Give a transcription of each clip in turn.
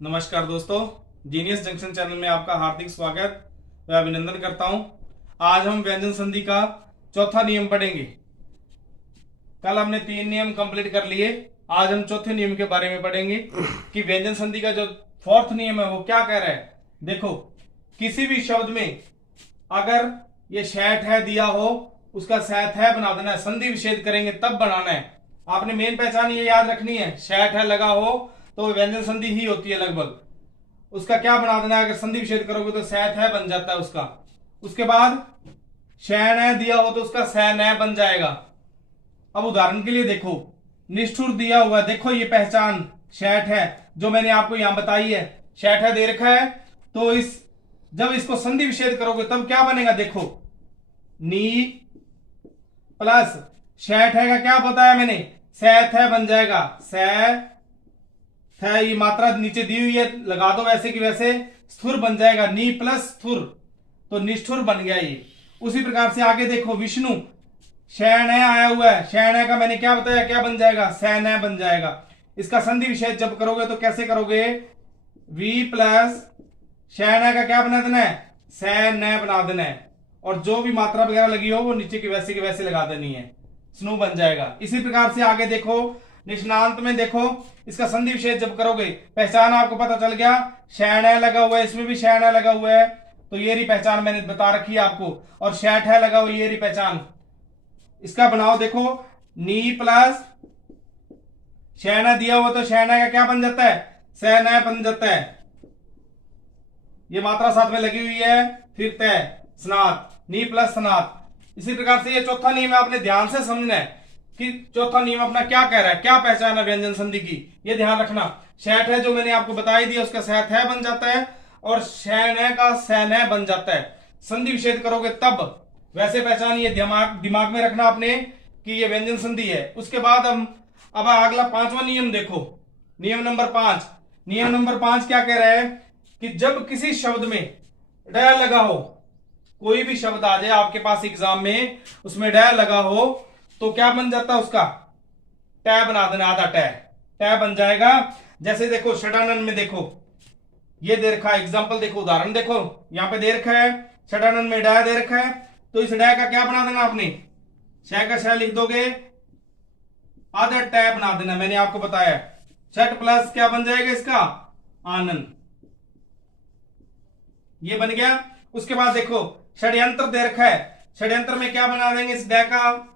नमस्कार दोस्तों, genius junction channel में आपका हार्दिक स्वागत व अभिनंदन करता हूं। आज हम व्यंजन संधि का चौथा नियम पढ़ेंगे। कल हमने 3 नियम कंप्लीट कर लिए। आज हम चौथे नियम के बारे में पढ़ेंगे कि व्यंजन संधि का जो फोर्थ नियम है वो क्या कह रहा है। देखो, किसी भी शब्द में अगर ये शैठ है दिया हो, उसका सैथ है बना देना है। संधि विच्छेद करेंगे तब बनाना है। आपने मेन पहचान ये याद रखनी है, शैठ है लगा हो तो व्यंजन संधि ही होती है लगभग। उसका क्या बना देना है, अगर संधि विच्छेद करोगे तो सैथ है बन जाता है उसका। उसके बाद शैन है दिया हो तो उसका सैन है बन जाएगा। अब उदाहरण के लिए देखो, निष्ठुर दिया हुआ है, देखो ये पहचान शैठ है जो मैंने आपको यहां बताई है, शैठ है दे रखा है। तो जब इसको संधि विच्छेद करोगे तब क्या बनेगा, देखो नी प्लस शैठ है का क्या बताया मैंने, सैथ है बन जाएगा। सैथ है, ये मात्रा नीचे दी हुई है, लगा दो वैसे की वैसे, स्थुर बन जाएगा। नी प्लस स्थुर तो निष्ठुर बन गया ये। उसी प्रकार से आगे देखो, विष्णु शैन है आया हुआ है, शैन है का मैंने क्या बताया, क्या बन जाएगा, सैन है बन जाएगा। इसका संधि विच्छेद जब करोगे तो कैसे करोगे, वी प्लस शैन है का क्या बना देना है, सैन है बना देना है। और जो भी मात्रा वगैरह लगी हो वो नीचे की वैसे लगा देनी है, स्नु बन जाएगा। इसी प्रकार से आगे देखो, निष्णांत में देखो, इसका संधि विच्छेद जब करोगे पहचान आपको पता चल गया, शैन है लगा हुआ है, इसमें भी शैन है लगा हुआ है, तो ये रही पहचान मैंने बता रखी है आपको। और शैठ है लगा हुआ, ये रही पहचान। इसका बनाओ देखो, नी प्लस शैन है दिया हुआ तो शैन है का क्या बन जाता है, सैन है बन जाता है। ये मात्रा साथ में लगी हुई है, फिर तय स्नात, नी प्लस स्नात। इसी प्रकार से ये चौथा नियम आपने ध्यान से समझना है कि चौथा नियम अपना क्या कह रहा है, क्या पहचान है व्यंजन संधि की, ये ध्यान रखना। शैठ है जो मैंने आपको बताई दिया उसका सैथ है बन जाता है, और शैन है का सैन है बन जाता है। संधि विच्छेद करोगे तब वैसे पहचान, ये दिमाग में रखना आपने कि ये व्यंजन संधि है। उसके बाद हम अब अगला पांचवा नियम देखो, नियम नंबर 5। नियम नंबर 5 क्या कह रहा है कि जब किसी शब्द में ड लगा हो, कोई भी शब्द आ जाए आपके पास एग्जाम में, उसमें ड लगा हो तो क्या बन जाता है उसका, टै बना देना, आधा टै बन जाएगा। जैसे देखो षडानन में देखो, ये दे रखा है एग्जाम्पल, देखो उदाहरण देखो, यहां पे दे रखा है षडानन में डै दे रखा है, तो इस डै का क्या बना देना आपने, शय का शय लिख दोगे, आधा टै बना देना। मैंने आपको बताया छठ प्लस क्या बन जाएगा इसका, आनंद, ये बन गया। उसके बाद देखो षड्यंत्र दे रखा है, षड्यंत्र में क्या बना देंगे इस डै का,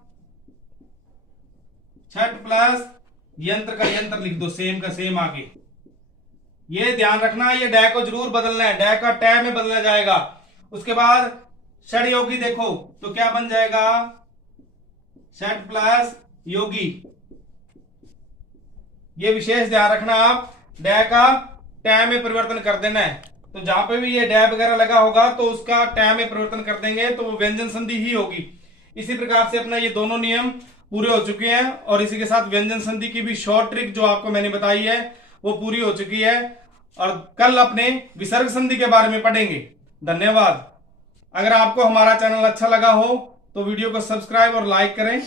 छठ प्लस यंत्र का यंत्र लिख दो, सेम का सेम आगे। ये ध्यान रखना, ये डै को जरूर बदलना है, डै का टै में बदला जाएगा। उसके बाद षड योगी देखो तो क्या बन जाएगा, षट प्लस योगी। ये विशेष ध्यान रखना, आप डै का टै में परिवर्तन कर देना है। तो जहां पे भी ये डै वगैरह लगा होगा तो उसका टै में परिवर्तन कर देंगे तो वो व्यंजन संधि ही होगी। इसी प्रकार से अपना ये दोनों नियम पूरे हो चुके हैं, और इसी के साथ व्यंजन संधि की भी शॉर्ट ट्रिक जो आपको मैंने बताई है वो पूरी हो चुकी है। और कल अपने विसर्ग संधि के बारे में पढ़ेंगे। धन्यवाद। अगर आपको हमारा चैनल अच्छा लगा हो तो वीडियो को सब्सक्राइब और लाइक करें।